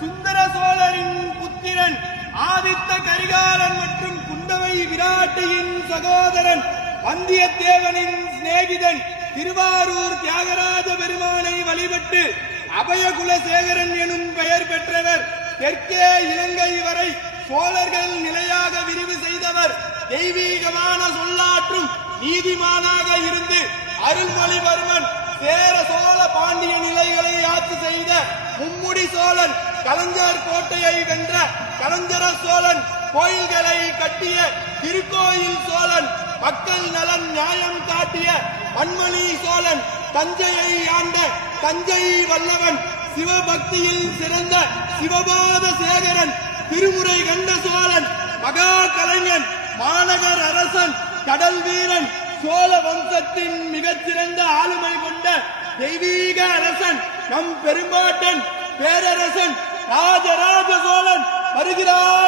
சுந்தர சோழரின் புத்திரன் ஆதித்த கரிகாலன் மற்றும் குந்தவை விராட்டியின் சகோதரன் வந்தியத்தேவனின் சிநேகிதன் திருவாரூர் தியாகராஜ பெருமானை வழிபட்டு அபயகுலசேகரன் எனும் பெயர் பெற்றவர். தெற்கே இலங்கை வரை சோழர்கள் நிலையாக விரிவு செய்தவர். தெய்வீகமான சொல்லாற்றும் நீதிமானாக இருந்து அருள்மொழிவர்மன் சேர சோழ பாண்டிய நிலைகளை ஆட்சி செய்த மும்முடி சோழன், கலைஞர் கோட்டையை வென்ற கலைஞர சோழன், கோயில்களை கட்டிய திருக்கோயில் சோழன், மக்கள் நலன் நியாயம் காட்டிய மண்மணி சோழன், தஞ்சையை ஆண்ட தஞ்சை வல்லவன், சிவபக்தியில் சிறந்த சிவபாத சேகரன், திருமுறை கண்ட சோழன், மகா கலைஞன், மாநகர் அரசன், கடல் வீரன், சோழ வம்சத்தின் மிகச்சிறந்த ஆளுமை கொண்ட தெய்வீக அரசன், நம் பெரும்பாட்டன் பேரரசன் ராஜராஜ சோழன் வருகிறார்.